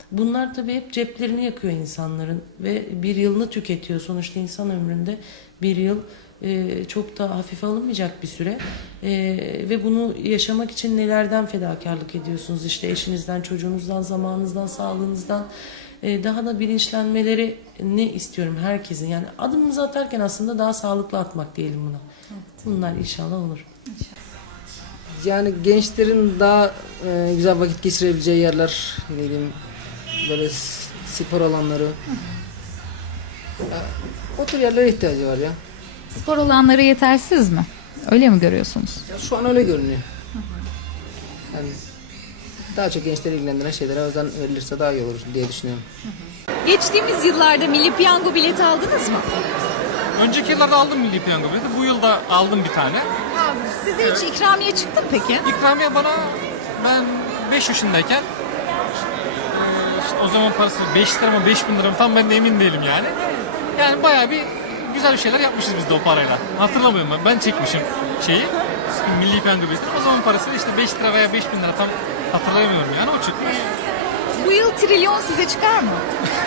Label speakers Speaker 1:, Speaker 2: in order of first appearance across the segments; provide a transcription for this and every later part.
Speaker 1: Bunlar tabii hep ceplerini yakıyor insanların ve bir yılını tüketiyor. Sonuçta insan ömründe bir yıl çok da hafife alınmayacak bir süre. Ve bunu yaşamak için nelerden fedakarlık ediyorsunuz? İşte eşinizden, çocuğunuzdan, zamanınızdan, sağlığınızdan. Daha da bilinçlenmeleri ne istiyorum herkesin. Yani adımımızı atarken aslında daha sağlıklı atmak diyelim buna. Evet. Bunlar inşallah olur.
Speaker 2: Yani gençlerin daha güzel vakit geçirebileceği yerler, ne diyeyim, böyle spor alanları. Ya, o tür yerlere ihtiyacı var ya.
Speaker 3: Spor olanları yetersiz mi? Öyle mi görüyorsunuz?
Speaker 2: Ya şu an öyle görünüyor. Yani daha çok gençleri ilgilendiren şeylere özen verilirse daha iyi olur diye düşünüyorum.
Speaker 3: Geçtiğimiz yıllarda Milli Piyango bileti aldınız mı?
Speaker 4: Önceki yıllarda aldım Milli Piyango bileti. Bu yılda aldım bir tane.
Speaker 3: Size hiç ikramiye çıktı mı peki?
Speaker 4: İkramiye bana ben 5 yaşındayken işte o zaman parası 5 lira mı 5 bin lira mı tam ben de emin değilim yani. Yani bayağı bir güzel bir şeyler yapmışız biz de o parayla. Hatırlamıyorum ben çekmişim şeyi. Milli Piyango bileti. O zaman parası işte 5 lira veya 5 bin lira tam hatırlayamıyorum yani o çıkmış.
Speaker 3: Bu yıl trilyon size çıkar mı?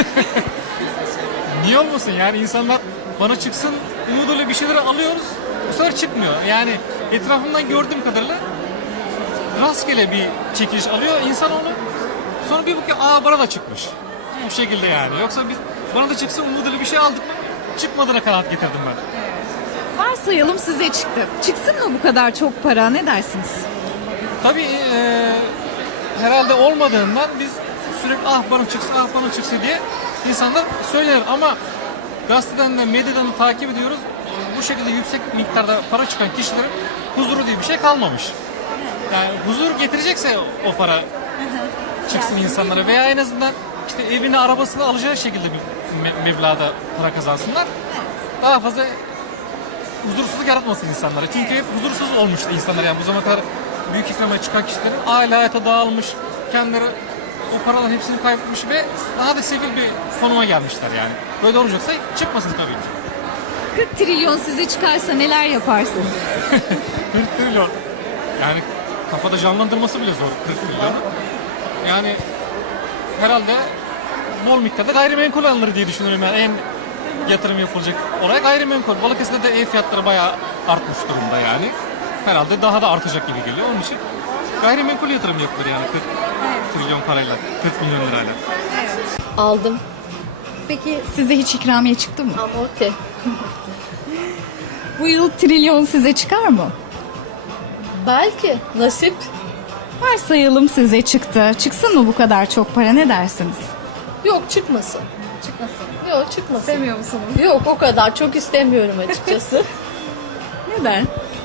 Speaker 4: Niye olmasın yani insanlar bana çıksın umuduyla bir şeyler alıyoruz. Bu sefer çıkmıyor. Yani etrafımdan gördüğüm kadarıyla rastgele bir çekiliş alıyor insan onu. Sonra bir bakıyor bana da çıkmış. Bu şekilde yani. Yoksa biz bana da çıksın umuduyla bir şey aldık mı çıkmadığına kanaat getirdim ben.
Speaker 3: Varsayalım size çıktı. Çıksın mı bu kadar çok para, ne dersiniz?
Speaker 4: Tabii herhalde olmadığından biz sürekli bana çıksın diye insanlar söyler ama gazeteden de medyadan da takip ediyoruz. Bu şekilde yüksek miktarda para çıkan kişilerin huzuru diye bir şey kalmamış. Yani huzur getirecekse o para çıksın insanlara veya en azından işte evini arabasını alacağı şekilde bir meblağda para kazansınlar. Daha fazla huzursuzluk yaratmasın insanlara. Çünkü hep huzursuz olmuştu insanlar yani bu zamana kadar büyük ikramiye çıkan kişilerin aile hayata dağılmış, kendileri o paraların hepsini kaybetmiş ve daha da sefil bir konuma gelmişler yani. Böyle olacaksa çıkmasın tabii ki.
Speaker 3: 40 trilyon size çıkarsa neler yaparsınız?
Speaker 4: 40 trilyon. Yani kafada canlandırması bile zor 40 trilyonu. Yani herhalde bol miktarda gayrimenkul alınır diye düşünüyorum yani en yatırım yapılacak oraya gayrimenkul. Balıkesir'de de ev fiyatları bayağı artmış durumda yani. Herhalde daha da artacak gibi geliyor. Onun için gayrimenkul yatırım yapılır yani 40 trilyon parayla, 40 milyon lirayla.
Speaker 5: Aldım.
Speaker 3: Peki size hiç ikramiye çıktı mı?
Speaker 5: Amorti.
Speaker 3: Bu yıl trilyon size çıkar mı?
Speaker 5: Belki nasip.
Speaker 3: Varsayalım size çıktı. Çıksın mı bu kadar çok para, ne dersiniz?
Speaker 5: Yok çıkmasın. Yok çıkmasın.
Speaker 3: Sevmiyor musunuz?
Speaker 5: Yok o kadar çok istemiyorum açıkçası.
Speaker 3: Neden?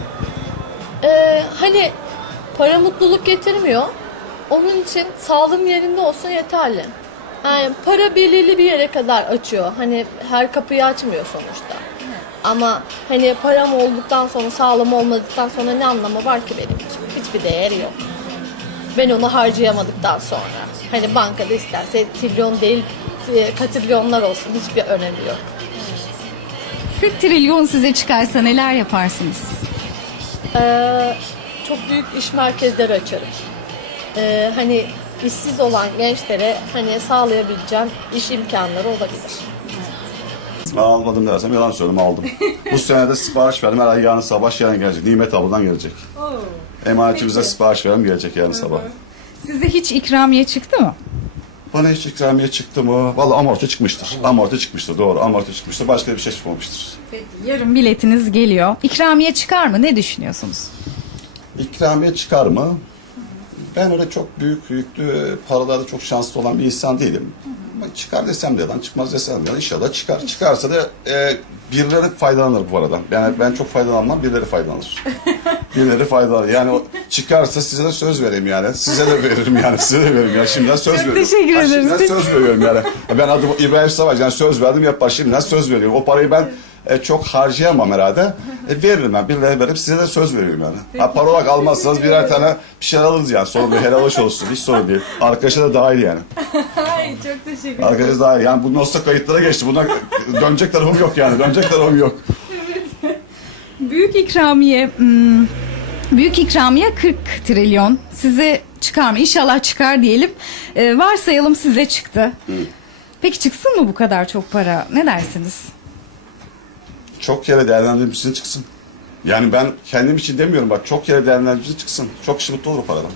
Speaker 5: Hani para mutluluk getirmiyor. Onun için sağlığım yerinde olsun yeterli. Yani para belirli bir yere kadar açıyor. Hani her kapıyı açmıyor sonuçta. Ama hani param olduktan sonra, sağlığım olmadıktan sonra ne anlamı var ki benim için? Hiçbir değeri yok. Ben onu harcayamadıktan sonra. Hani bankada isterse trilyon değil, katrilyonlar olsun hiçbir önemi yok.
Speaker 3: 40 trilyon size çıkarsa neler yaparsınız?
Speaker 5: Çok büyük iş merkezleri açarım. Hani işsiz olan gençlere hani sağlayabileceğim iş imkanları olabilir.
Speaker 6: Ben almadım dersem yalan söylüyorum aldım. Bu sene de sipariş verdim. Herhalde yarın sabah gelecek. Nimet abladan gelecek. Emanetimize sipariş verdim gelecek yarın sabah.
Speaker 3: Size hiç ikramiye çıktı mı?
Speaker 6: Bana hiç ikramiye çıktı mı? Vallahi amorti çıkmıştır. Amorti çıkmıştır doğru. Amorti çıkmıştır. Başka bir şey çıkmamıştır.
Speaker 3: Peki, yarın biletiniz geliyor. İkramiye çıkar mı? Ne düşünüyorsunuz?
Speaker 6: İkramiye çıkar mı? Ben öyle çok büyük yüklü paralarda çok şanslı olan bir insan değilim. Çıkar desem de yalan, çıkmaz desem de yalan. İnşallah çıkar. Çıkarsa da birileri faydalanır bu arada. Yani ben çok faydalanmam, birileri faydalanır. Birileri faydalanır. Yani o çıkarsa size de söz vereyim yani. Size de veririm yani. Size de veririm yani. Şimdiden söz veriyorum.
Speaker 3: teşekkür ederiz.
Speaker 6: Şimdiden söz veriyorum yani. Ben adım İbrahim Savaş. Yani söz verdim yapar. Şimdiden söz veriyorum. O parayı ben çok harcayamam herhalde. Veririm ben. Birileri verip size de söz veriyorum yani. Ha, para olarak almazsanız birer tane bir şey alırız yani. Sorun değil. Helal hoş olsun. Hiç sorun değil. Arkadaşa da dahil yani.
Speaker 3: Ay, çok teşekkür ederim.
Speaker 6: Arkadaşa dahil. Yani bu Nosta kayıtlara geçti. Buna dönecek tarafım yok yani. Dönecek tarafım yok.
Speaker 3: Büyük ikramiye 40 trilyon. Size çıkar mı? İnşallah çıkar diyelim. Varsayalım size çıktı. Peki çıksın mı bu kadar çok para? Ne dersiniz?
Speaker 6: Çok yere değerlendirmek için çıksın. Yani ben kendim için demiyorum bak, çok yere değerlendirmek için çıksın. Çok kişi mutlu olur o paradan.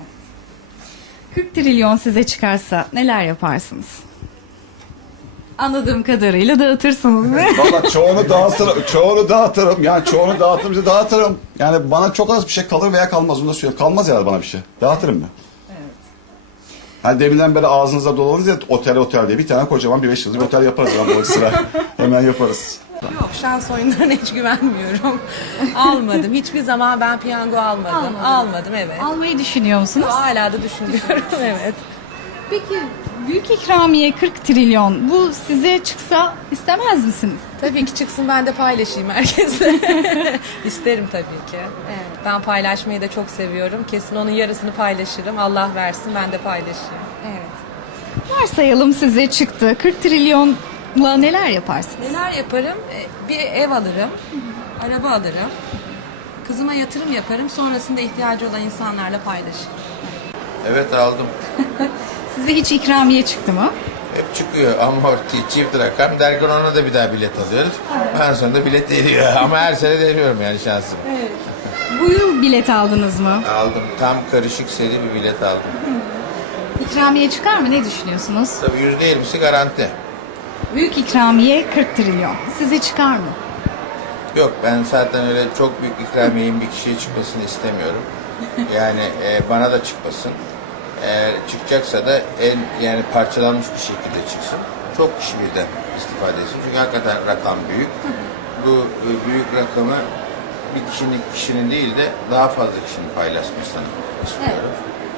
Speaker 3: 40 trilyon size çıkarsa neler yaparsınız? Anladığım kadarıyla dağıtırsınız değil mi?
Speaker 6: Valla çoğunu dağıtırım, çoğunu dağıtırım. Yani çoğunu dağıtırım, dağıtırım. Yani bana çok az bir şey kalır veya kalmaz, onu da söyleyeyim. Kalmaz herhalde bana bir şey. Dağıtırım ben. Hani deminden beri ağzınızda dolanırız ya otel diye. Bir tane kocaman bir 5 yıldızlı bir otel yaparız. Bu sıra hemen yaparız.
Speaker 7: Yok, şans oyunlarına hiç güvenmiyorum. Almadım. Hiçbir zaman ben piyango almadım. Almadım, evet.
Speaker 3: Almayı düşünüyor musunuz?
Speaker 7: Hala da düşünüyorum, evet.
Speaker 3: Peki büyük ikramiye 40 trilyon bu size çıksa istemez misiniz?
Speaker 7: Tabii ki çıksın, ben de paylaşayım herkese. İsterim tabii ki. Evet. Ben paylaşmayı da çok seviyorum. Kesin onun yarısını paylaşırım. Allah versin, ben de paylaşayım.
Speaker 3: Varsayalım size çıktı. 40 trilyonla neler yaparsınız?
Speaker 7: Neler yaparım? Bir ev alırım. Araba alırım. Kızıma yatırım yaparım. Sonrasında ihtiyacı olan insanlarla paylaşırım.
Speaker 8: Evet aldım.
Speaker 3: Size hiç ikramiye çıktı mı?
Speaker 8: Hep çıkıyor amorti, çift rakam derken ona da bir daha bilet alıyoruz. En sonunda bilet geliyor ama her sene deniyorum yani şansım.
Speaker 3: Bu yıl bilet aldınız mı?
Speaker 8: Aldım. Tam karışık seri bir bilet aldım.
Speaker 3: İkramiye çıkar mı? Ne düşünüyorsunuz?
Speaker 8: Tabii %20'si garanti.
Speaker 3: Büyük ikramiye 40 trilyon. Size çıkar mı?
Speaker 8: Yok ben zaten öyle çok büyük ikramiyenin bir kişiye çıkmasını istemiyorum. Yani bana da çıkmasın. Eğer çıkacaksa da yani parçalanmış bir şekilde çıksın. Çok kişi birden istifade etsin. Çünkü hakikaten rakam büyük. Bu büyük rakamı bir kişinin değil de daha fazla kişinin paylaşmasını istiyorum.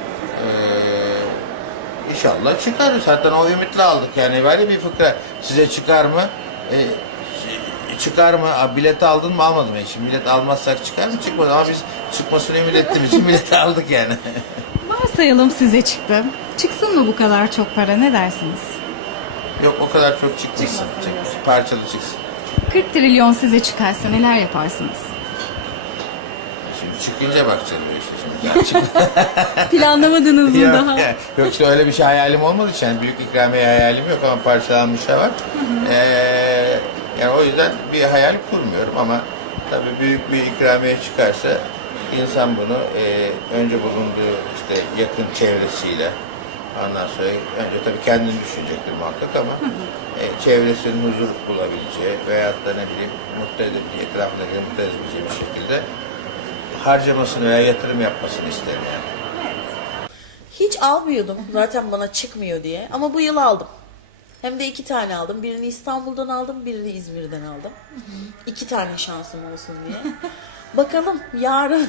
Speaker 8: İnşallah çıkar. Zaten o ümitle aldık. Yani böyle bir fıkra size çıkar mı? Çıkar mı? Bileti aldın mı almadın mı? Şimdi bilet almazsak çıkar mı? Çıkmadı ama biz çıkmasını ümit ettiğimiz için bileti aldık yani.
Speaker 3: Varsayalım size çıktı. Çıksın mı bu kadar çok para? Ne dersiniz?
Speaker 8: Yok o kadar çok çıkmasın. Çıkmasın. Parçalı çıksın.
Speaker 3: 40 trilyon size çıkarsa neler yaparsınız?
Speaker 8: Şimdi çıkınca bakacağız bu işte. Şimdi
Speaker 3: Planlamadınız mı
Speaker 8: yok,
Speaker 3: daha?
Speaker 8: yok işte öyle bir şey hayalim olmadığı için yani büyük ikramiye hayalim yok ama parçalanmış şey var. Yani o yüzden bir hayal kurmuyorum ama tabii büyük bir ikramiye çıkarsa insan bunu önce bulunduğu işte yakın çevresiyle ondan sonra önce tabii kendini düşünecektir muhakkak ama çevresinin huzur bulabileceği veyahut da ne bileyim mutlu edebileceği, etrafındaki mutlu edebileceği bir şekilde harcamasını veya yatırım yapmasını isterim yani.
Speaker 9: Hiç almıyordum zaten bana çıkmıyor diye ama bu yıl aldım. Hem de 2 tane aldım. Birini İstanbul'dan aldım, birini İzmir'den aldım. 2 tane şansım olsun diye. Bakalım yarın.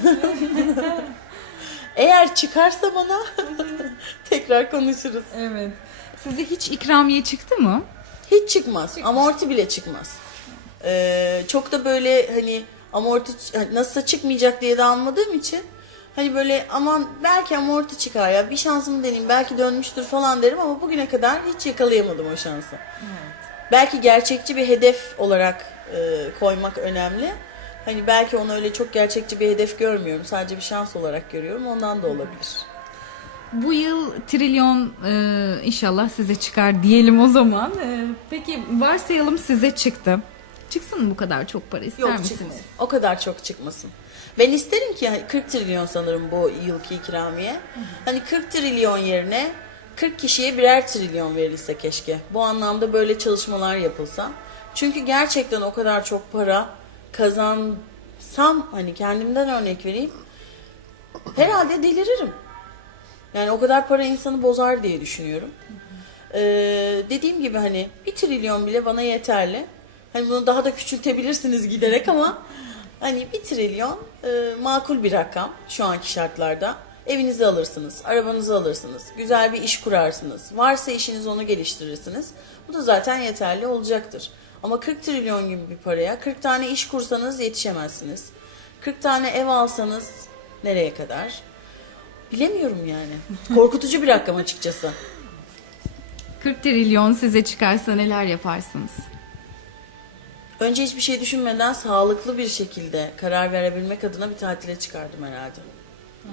Speaker 9: Eğer çıkarsa bana tekrar konuşuruz.
Speaker 3: Evet. Size hiç ikramiye çıktı mı?
Speaker 9: Hiç çıkmaz. Amorti bile çıkmaz. Çok da böyle hani amorti nasılsa çıkmayacak diye de almadığım için hani böyle aman belki amorti çıkar ya bir şansımı deneyeyim belki dönmüştür falan derim ama bugüne kadar hiç yakalayamadım o şansı. Belki gerçekçi bir hedef olarak koymak önemli. Hani belki onu öyle çok gerçekçi bir hedef görmüyorum. Sadece bir şans olarak görüyorum. Ondan da olabilir.
Speaker 3: Bu yıl trilyon inşallah size çıkar diyelim o zaman. Peki varsayalım size çıktı. Çıksın mı bu kadar çok para ister
Speaker 9: Yok
Speaker 3: misiniz?
Speaker 9: çıkmasın. O kadar çok çıkmasın. Ben isterim ki 40 trilyon sanırım bu yılki ikramiye. Hani 40 trilyon yerine 40 kişiye birer trilyon verilse keşke. Bu anlamda böyle çalışmalar yapılsa. Çünkü gerçekten o kadar çok para kazansam hani kendimden örnek vereyim. Herhalde deliririm. Yani o kadar para insanı bozar diye düşünüyorum. Dediğim gibi hani 1 trilyon bile bana yeterli. Hani bunu daha da küçültebilirsiniz giderek ama hani 1 trilyon makul bir rakam şu anki şartlarda. Evinizi alırsınız, arabanızı alırsınız, güzel bir iş kurarsınız. Varsa işiniz onu geliştirirsiniz. Bu da zaten yeterli olacaktır. Ama 40 trilyon gibi bir paraya 40 tane iş kursanız yetişemezsiniz. 40 tane ev alsanız nereye kadar? Bilemiyorum yani. Korkutucu bir rakam açıkçası.
Speaker 3: 40 trilyon size çıkarsa neler yaparsınız?
Speaker 9: Önce hiçbir şey düşünmeden sağlıklı bir şekilde karar verebilmek adına bir tatile çıkardım herhalde.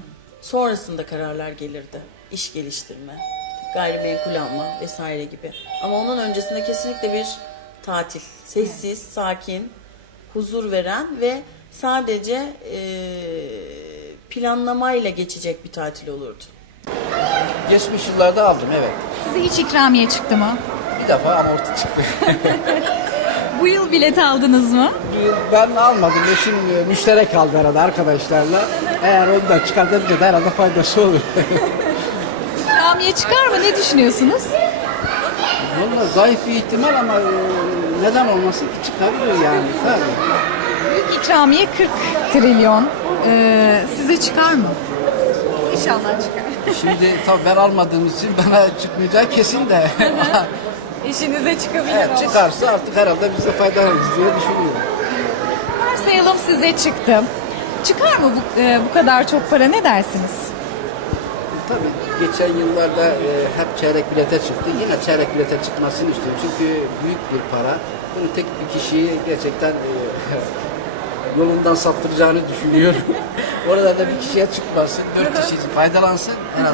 Speaker 9: Sonrasında kararlar gelirdi. İş geliştirme, gayrimenkul alma vesaire gibi. Ama onun öncesinde kesinlikle bir tatil. Sessiz, sakin, huzur veren ve sadece planlamayla geçecek bir tatil olurdu.
Speaker 10: Geçmiş yıllarda aldım, evet.
Speaker 3: Size hiç ikramiye çıktı mı?
Speaker 10: Bir defa amorti çıktı.
Speaker 3: Bu yıl bilet aldınız mı?
Speaker 10: Ben almadım. Eşim müşterek aldı arada arkadaşlarla. Eğer onu da çıkartınca da herhalde faydası olur.
Speaker 3: İkramiye çıkar mı? Ne düşünüyorsunuz?
Speaker 10: Valla zayıf bir ihtimal ama neden olmasın ki, çıkabilir yani. Tabii.
Speaker 3: Büyük ikramiye 40 trilyon. Size çıkar mı? İnşallah çıkar.
Speaker 10: Şimdi tabii ben almadığımız için bana çıkmayacağı kesin de.
Speaker 3: İşinize çıkabilir
Speaker 10: Evet,
Speaker 3: ama.
Speaker 10: çıkarsa artık herhalde biz de faydalanırız diye düşünüyorum.
Speaker 3: Varsayalım size çıktı. Çıkar mı bu kadar çok para, ne dersiniz?
Speaker 10: Tabii geçen yıllarda hep çeyrek bilete çıktı. Yine çeyrek bilete çıkmasını istiyorum. Çünkü büyük bir para. Bunu tek bir kişiyi gerçekten yolundan saptıracağını düşünüyorum. Orada da bir kişiye çıkmasın, 4 kişi faydalansın.